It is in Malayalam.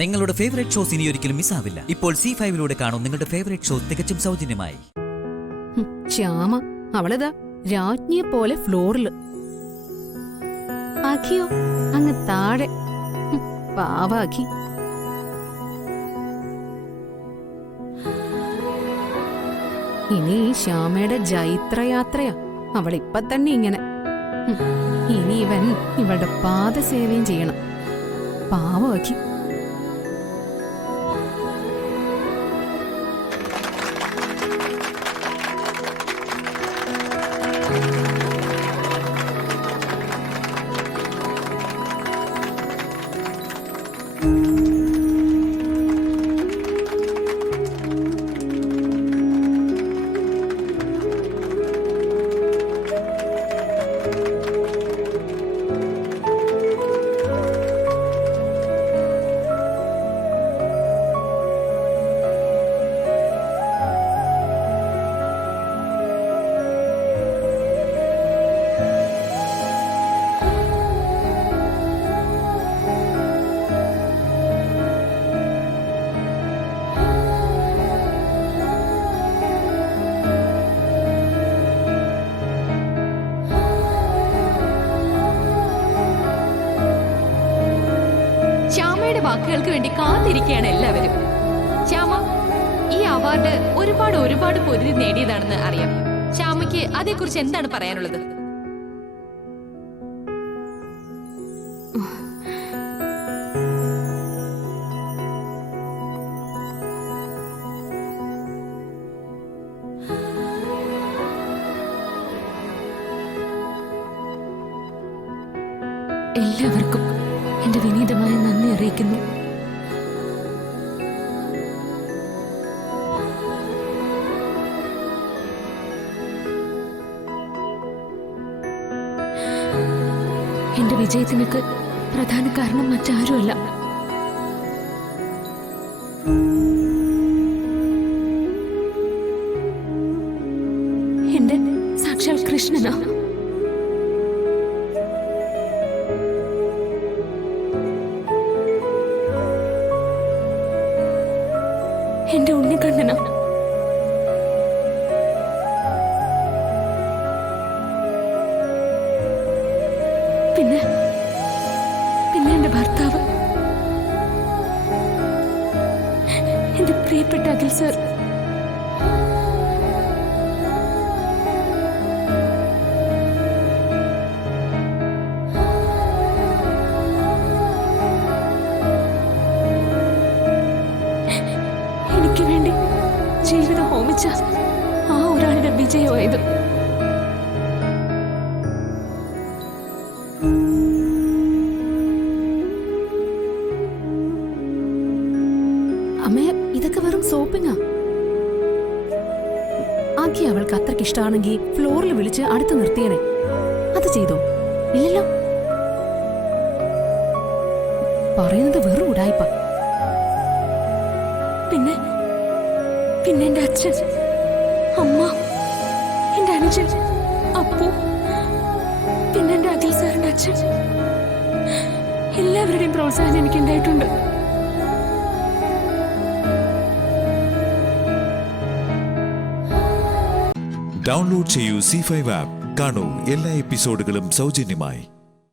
നിങ്ങളുടെ ഫേവറേറ്റ് ഷോസ് ഇനി ഒരിക്കലും മിസ്സാവില്ല. ഇപ്പോൾ C5 കാണും നിങ്ങളുടെ ഫേവറേറ്റ് ഷോ തികച്ചും സൗജന്യമായി. ശ്യാമ അവളിതാ രാജ്ഞിയെ പോലെ ഫ്ലോറില്. അഖിയോ അങ്ങ് താഴെ. പാവാഖി. ഇനി ഈ ശ്യാമയുടെ ജൈത്രയാത്രയാ. അവളിപ്പ തന്നെ ഇങ്ങനെ. ഇനി ഇവൻ ഇവളുടെ പാദസേവയും ചെയ്യണം. പാവാഖി. വാക്കുകൾക്ക് വേണ്ടി കാത്തിരിക്കുകയാണ് എല്ലാവരും. ശ്യാമ, ഈ അവാർഡ് ഒരുപാട് പൊരുതി നേടിയതാണെന്ന് അറിയാം. ശ്യാമയ്ക്ക് അതേക്കുറിച്ച് എന്താണ് പറയാനുള്ളത്? എല്ലാവർക്കും എന്റെ വിനീതമായ നന്ദി അറിയിക്കുന്നു. എന്റെ വിജയത്തിനൊക്കെ പ്രധാന കാരണം മറ്റാരുമല്ല, എന്റെ സാക്ഷാൽ കൃഷ്ണനാ. എന്റെ ഉണ്ണിക്കണ്ണനാ. പിന്നെ എന്റെ ഭർത്താവ്, എന്റെ പ്രിയപ്പെട്ട അഖിൽ സർ. എനിക്ക് വേണ്ടി ജീവിതം ഹോമിച്ച ആ ഒരാളുടെ വിജയമായത്. അമ്മേ, ഇതൊക്കെ വെറും സോപ്പിങ്ങാ. ആക്കി അവൾക്ക് അത്രയ്ക്ക് ഇഷ്ടമാണെങ്കിൽ ഫ്ലോറിൽ വിളിച്ച് അടുത്ത് നിർത്തിയനെ. അത് ചെയ്തോ? ഇല്ലല്ലോ. പറയുന്നത് വെറും ഉടായിപ്പ. പിന്നെ എന്റെ അച്ഛൻ, അമ്മ, എന്റെ അനുജൻ, അപ്പു, പിന്നെ എന്റെ അഖിൽ സാറിന്റെ അച്ഛൻ, എല്ലാവരുടെയും പ്രോത്സാഹനം എനിക്ക് ഉണ്ടായിട്ടുണ്ട്. ഡൗൺലോഡ് ചെയ്യൂ C5 ആപ്പ്. കാണൂ എല്ലാ എപ്പിസോഡുകളും സൗജന്യമായി.